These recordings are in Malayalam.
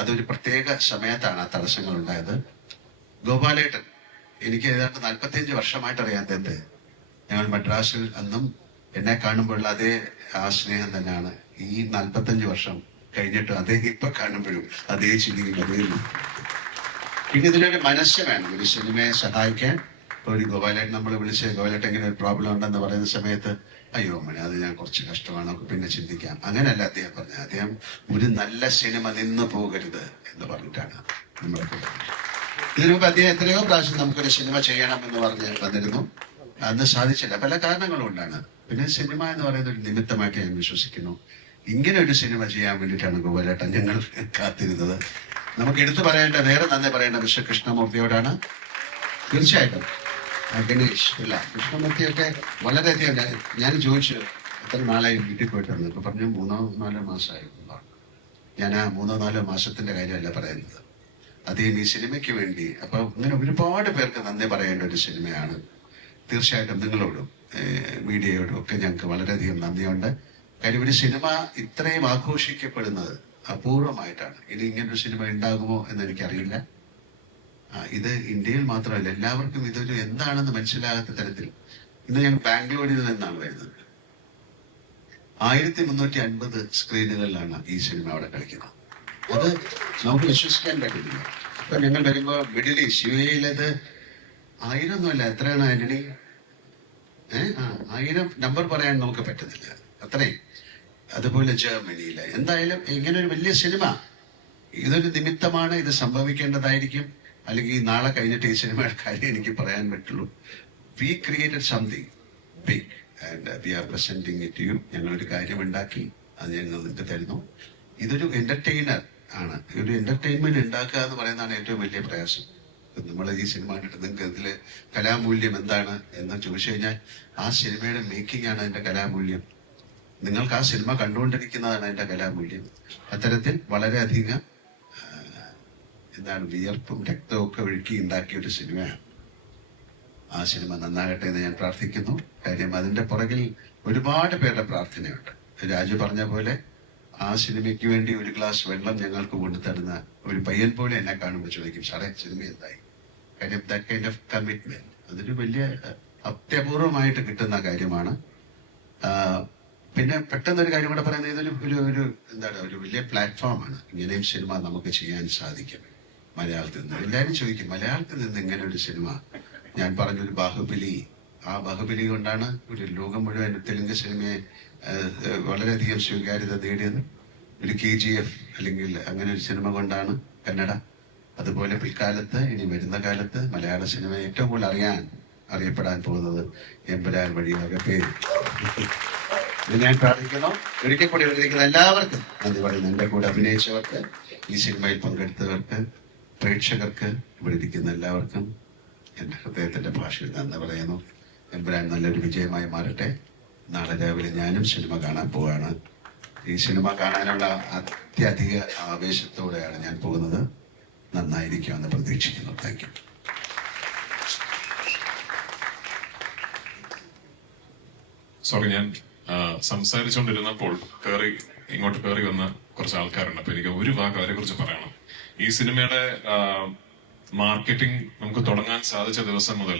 അതൊരു പ്രത്യേക സമയത്താണ് ആ തടസ്സങ്ങൾ ഉണ്ടായത്. ഗോപാലേട്ടൻ എനിക്ക് ഏതാണ്ട് 45 വർഷമായിട്ട് അറിയാൻ തന്നെ. ഞങ്ങൾ മദ്രാസിൽ അന്നും എന്നെ കാണുമ്പോഴുള്ള അതേ ആ സ്നേഹം തന്നെയാണ് ഈ 45 വർഷം കഴിഞ്ഞിട്ട് അദ്ദേഹം ഇപ്പൊ കാണുമ്പോഴും അതേ ചിരിയും അതേ. പിന്നെ ഇതിലൊരു മനസ്സ് വേണം ഒരു സിനിമയെ സഹായിക്കാൻ. ഒരു ഗോപാലേട്ടൻ നമ്മൾ വിളിച്ച് ഗോപാലേട്ടൻ ഇങ്ങനെ ഒരു പ്രോബ്ലം ഉണ്ടെന്ന് പറയുന്ന സമയത്ത് അയ്യോ മണി അത് ഞാൻ കുറച്ച് കഷ്ടമാണ്, നമുക്ക് പിന്നെ ചിന്തിക്കാം, അങ്ങനെയല്ല അദ്ദേഹം പറഞ്ഞത്. അദ്ദേഹം ഒരു നല്ല സിനിമ നിന്ന് പോകരുത് എന്ന് പറഞ്ഞിട്ടാണ് നമ്മളെ കൂടെ. ഇതിനു മുമ്പ് അദ്ദേഹം എത്രയോ പ്രാവശ്യം നമുക്കൊരു സിനിമ ചെയ്യണം എന്ന് പറഞ്ഞ് വന്നിരുന്നു. അന്ന് സാധിച്ചില്ല, പല കാരണങ്ങളും കൊണ്ടാണ്. പിന്നെ സിനിമ എന്ന് പറയുന്ന ഒരു നിമിത്തമായിട്ട് ഞാൻ വിശ്വസിക്കുന്നു. ഇങ്ങനെ ഒരു സിനിമ ചെയ്യാൻ വേണ്ടിയിട്ടാണ് ഗോപാലേട്ടൻ ഞങ്ങൾ കാത്തിരുന്നത്. നമുക്ക് എടുത്തു പറയേണ്ട, വേറെ നന്ദി പറയേണ്ട മിസ്റ്റർ കൃഷ്ണമൂർത്തിയോടാണ്. തീർച്ചയായിട്ടും ഗണേഷ് ഇല്ല കൃഷ്ണമൂർത്തിയൊക്കെ വളരെയധികം. ഞാൻ ചോദിച്ചു എത്ര നാളായി വീട്ടിൽ പോയിട്ട് വന്നത്. ഇപ്പൊ പറഞ്ഞു 3-4 മാസമായിരുന്നു. ഞാൻ ആ 3-4 മാസത്തിന്റെ കാര്യമല്ല പറയുന്നത്, അദ്ദേഹം ഈ സിനിമയ്ക്ക് വേണ്ടി. അപ്പൊ ഇങ്ങനെ ഒരുപാട് പേർക്ക് നന്ദി പറയേണ്ട ഒരു സിനിമയാണ്. തീർച്ചയായിട്ടും നിങ്ങളോടും മീഡിയയോടും ഒക്കെ ഞങ്ങൾക്ക് വളരെയധികം നന്ദിയുണ്ട്. കാര്യം ഒരു സിനിമ ഇത്രയും ആഘോഷിക്കപ്പെടുന്നത് അപൂർവമായിട്ടാണ്. ഇനി ഇങ്ങനൊരു സിനിമ ഉണ്ടാകുമോ എന്ന് എനിക്കറിയില്ല. ഇത് ഇന്ത്യയിൽ മാത്രമല്ല, എല്ലാവർക്കും ഇതൊരു എന്താണെന്ന് മനസ്സിലാകാത്ത തരത്തിൽ. ഇന്ന് ഞാൻ ബാംഗ്ലൂരിൽ നിന്നാണ് വരുന്നത്. 1350 സ്ക്രീനുകളിലാണ് ഈ സിനിമ അവിടെ കളിക്കുന്നത്. അത് നമുക്ക് വിശ്വസിക്കാൻ പറ്റുന്നില്ല. ഇപ്പൊ ഞങ്ങൾ വരുമ്പോ മിഡിൽ ഈസ്റ്റ് UAE-യിലത് 1000 ഒന്നുമല്ല, എത്രയാണ് ആന്റണി? 1000 നമ്പർ പറയാൻ നമുക്ക് പറ്റുന്നില്ല, അത്രയും. അതുപോലെ ജർമ്മനിയില്. എന്തായാലും ഇങ്ങനെ ഒരു വലിയ സിനിമ ഇതൊരു നിമിത്തമാണ്. ഇത് സംഭവിക്കേണ്ടതായിരിക്കും. അല്ലെങ്കിൽ നാളെ കഴിഞ്ഞിട്ട് ഈ സിനിമയുടെ കാര്യം എനിക്ക് പറയാൻ പറ്റുള്ളൂ. We created something big and we are presenting it you. ഞങ്ങളൊരു കാര്യം ഉണ്ടാക്കി, അത് ഞങ്ങൾ നിങ്ങൾക്ക് തരുന്നു. ഇതൊരു എന്റർടൈനർ ആണ്. ഒരു എന്റർടൈൻമെന്റ് ഉണ്ടാക്കുക എന്ന് പറയുന്നതാണ് ഏറ്റവും വലിയ പ്രയാസം. നമ്മൾ ഈ സിനിമ കണ്ടിട്ട് നിങ്ങൾക്ക് ഇതില് കലാമൂല്യം എന്താണ് എന്ന് ചോദിച്ചു കഴിഞ്ഞാൽ ആ സിനിമയുടെ മേക്കിംഗ് ആണ് അതിന്റെ കലാമൂല്യം. നിങ്ങൾക്ക് ആ സിനിമ കണ്ടുകൊണ്ടിരിക്കുന്നതാണ് അതിന്റെ കലാമൂല്യം. അത്തരത്തിൽ വളരെയധികം എന്താണ് വിയർപ്പും രക്തവും ഒക്കെ ഒഴുക്കി ഉണ്ടാക്കിയ ഒരു സിനിമയാണ്. ആ സിനിമ നന്നാകട്ടെ എന്ന് ഞാൻ പ്രാർത്ഥിക്കുന്നു. കാര്യം അതിന്റെ പുറകിൽ ഒരുപാട് പേരുടെ പ്രാർത്ഥനയുണ്ട്. രാജു പറഞ്ഞ പോലെ ആ സിനിമയ്ക്ക് വേണ്ടി ഒരു ഗ്ലാസ് വെള്ളം ഞങ്ങൾക്ക് കൊണ്ടുതരുന്ന ഒരു പയ്യൻ പോലെ എന്നെ കാണുമ്പോൾ ചോദിക്കും, സാറേ സിനിമ എന്തായി? കാര്യം ദാറ്റ് കൈൻഡ് ഓഫ് കമ്മിറ്റ്മെന്റ് അതൊരു വലിയ അത്യപൂർവമായിട്ട് കിട്ടുന്ന കാര്യമാണ്. പിന്നെ പെട്ടെന്നൊരു കാര്യം കൂടെ പറയുന്നത്, ഇതൊരു ഒരു എന്താണ് ഒരു വലിയ പ്ലാറ്റ്ഫോമാണ്. ഇങ്ങനെയും സിനിമ നമുക്ക് ചെയ്യാൻ സാധിക്കും മലയാളത്തിൽ നിന്ന്. എല്ലാവരും ചോദിക്കും മലയാളത്തിൽ നിന്ന് ഇങ്ങനെ ഒരു സിനിമ. ഞാൻ പറഞ്ഞൊരു ബാഹുബലി, ആ ബാഹുബലി കൊണ്ടാണ് ഒരു ലോകം മുഴുവൻ തെലുങ്ക് സിനിമയെ വളരെയധികം സ്വീകാര്യത നേടിയത്. ഒരു KGF അല്ലെങ്കിൽ അങ്ങനെ ഒരു സിനിമ കൊണ്ടാണ് കന്നഡ. അതുപോലെ പിൽക്കാലത്ത് ഇനി വരുന്ന കാലത്ത് മലയാള സിനിമ ഏറ്റവും കൂടുതൽ അറിയപ്പെടാൻ പോകുന്നത് എമ്പുരാൻ വഴിയാകെ പേര്. ഇത് ഞാൻ പ്രാർത്ഥിക്കുന്നു. ഒരിക്കൽ കൂടി ഇവിടെ എല്ലാവർക്കും നന്ദി പറയുന്നു. എന്റെ കൂടെ അഭിനയിച്ചവർക്ക്, ഈ സിനിമയിൽ പങ്കെടുത്തവർക്ക്, പ്രേക്ഷകർക്ക്, ഇവിടെ ഇരിക്കുന്ന എല്ലാവർക്കും എന്റെ ഹൃദയത്തിന്റെ ഭാഷയിൽ നന്ദി പറയുന്നു. എമ്പുരാൻ നല്ലൊരു വിജയമായി മാറട്ടെ. നാളെ രാവിലെ ഞാനും സിനിമ കാണാൻ പോവാണ്. ഈ സിനിമ കാണാനുള്ള അത്യധിക ആവേശത്തോടെയാണ് ഞാൻ പോകുന്നത്. നന്നായിരിക്കുമെന്ന് പ്രതീക്ഷിക്കുന്നു. Thank you. സോറി, ഞാൻ സംസാരിച്ചുകൊണ്ടിരുന്നപ്പോൾ ഇങ്ങോട്ട് കയറി വന്ന കുറച്ച് ആൾക്കാരുണ്ട്. അപ്പൊ എനിക്ക് ഒരു വാക്ക് അവരെ കുറിച്ച് പറയണം. ഈ സിനിമയുടെ മാർക്കറ്റിംഗ് നമുക്ക് തുടങ്ങാൻ സാധിച്ച ദിവസം മുതൽ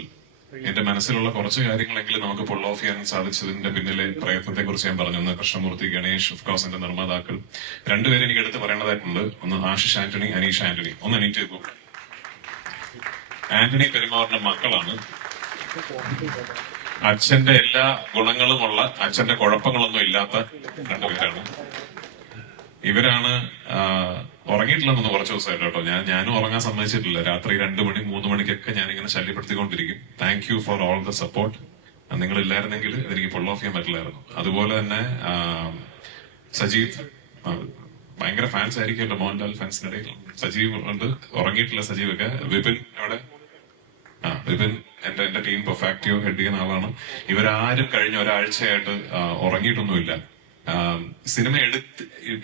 എന്റെ മനസ്സിലുള്ള കുറച്ച് കാര്യങ്ങളെങ്കിലും നമുക്ക് പുൾ ഓഫ് ചെയ്യാൻ സാധിച്ചതിന്റെ പിന്നിലെ പ്രയത്നത്തെ കുറിച്ച് ഞാൻ പറഞ്ഞു. ഒന്ന് കൃഷ്ണമൂർത്തി, ഗണേഷ്, ഓഫ് കോഴ്സ് എന്റെ നിർമ്മാതാക്കൾ. രണ്ടുപേരും എനിക്ക് എടുത്ത് പറയേണ്ടതായിട്ടുണ്ട്. ഒന്ന് ആശിഷ് ആന്റണി, അനീഷ് ആന്റണി. ഒന്ന് എണീറ്റ് വെക്കും. ആന്റണി പെരുമാറിന്റെ മക്കളാണ്. അച്ഛന്റെ എല്ലാ ഗുണങ്ങളുമുള്ള, അച്ഛന്റെ കുഴപ്പങ്ങളൊന്നും ഇല്ലാത്ത രണ്ടുപേരാണ്. ഇവരാണ് ഉറങ്ങിയിട്ടില്ലെന്നൊന്ന് കുറച്ച് ദിവസമായിട്ട് കേട്ടോ. ഞാനും ഉറങ്ങാൻ സമ്മതിച്ചിട്ടില്ല. രാത്രി 2 മണി 3 മണിക്കൊക്കെ ഞാനിങ്ങനെ ശല്യപ്പെടുത്തിക്കൊണ്ടിരിക്കും. Thank you for all the support. നിങ്ങൾ ഇല്ലായിരുന്നെങ്കിൽ എനിക്ക് പുൾ ഓഫ് ചെയ്യാൻ പറ്റില്ലായിരുന്നു. അതുപോലെ തന്നെ സജീവ്, ഭയങ്കര ഫാൻസ് ആയിരിക്കുമല്ലോ മോഹൻലാൽ ഫാൻസിനിടയിൽ. സജീവ് ഉണ്ട്, ഉറങ്ങിയിട്ടില്ല സജീവ് ഒക്കെ. വിപിൻ അവിടെ, വിപിൻ എന്റെ ടീം പെർഫാക്റ്റീവ് ഹെഡ് ചെയ്യുന്ന ആളാണ്. ഇവരാരും കഴിഞ്ഞ ഒരാഴ്ചയായിട്ട് ഉറങ്ങിയിട്ടൊന്നുമില്ല. സിനിമ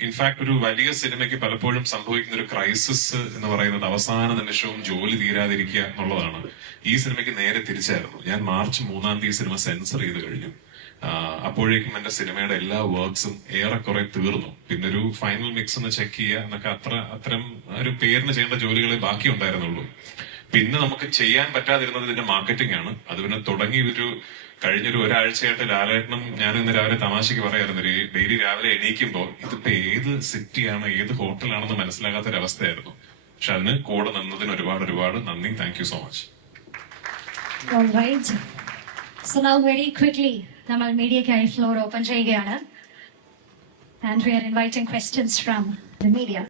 ഇൻഫാക്ട് ഒരു വലിയ സിനിമയ്ക്ക് പലപ്പോഴും സംഭവിക്കുന്ന ഒരു ക്രൈസിസ് എന്ന് പറയുന്നത് അവസാന നിമിഷവും ജോലി തീരാതിരിക്കുക എന്നുള്ളതാണ്. ഈ സിനിമയ്ക്ക് നേരെ തിരിച്ചായിരുന്നു. ഞാൻ മാർച്ച് 3-ാം തീയതി സിനിമ സെൻസർ ചെയ്ത് കഴിഞ്ഞു. അപ്പോഴേക്കും എന്റെ സിനിമയുടെ എല്ലാ വർക്ക്സും ഏറെക്കുറെ തീർന്നു. പിന്നെ ഒരു ഫൈനൽ മിക്സ് ഒന്ന് ചെക്ക് ചെയ്യുക എന്നൊക്കെ അത്തരം ഒരു പേരിന് ചെയ്യേണ്ട ജോലികളെ ബാക്കി ഉണ്ടായിരുന്നുള്ളൂ. പിന്നെ നമുക്ക് ചെയ്യാൻ പറ്റാതിരുന്നത് ഇതിന്റെ മാർക്കറ്റിംഗ് ആണ്. അത് പിന്നെ തുടങ്ങി കഴിഞ്ഞൊരു ഒരാഴ്ചയായിട്ട് ലാലേട്ടനും ഞാനും ഇന്ന് രാവിലെ തമാശക്ക് പറയായിരുന്നു, ഡെയിലി രാവിലെ എണീക്കുമ്പോൾ ഇതിപ്പോ ഏത് സിറ്റിയാണ് ഏത് ഹോട്ടലാണെന്ന് മനസ്സിലാകാത്തൊരവസ്ഥയായിരുന്നു. പക്ഷെ അതിന് കൂടെ നിന്നതിന് ഒരുപാട് നന്ദി. Thank you so much. All right. So now very quickly, നമ്മൾ മീഡിയയ്ക്കായി ഫ്ലോർ ഓപ്പൺ ചെയ്യുകയാണ്. And we are inviting questions from the media.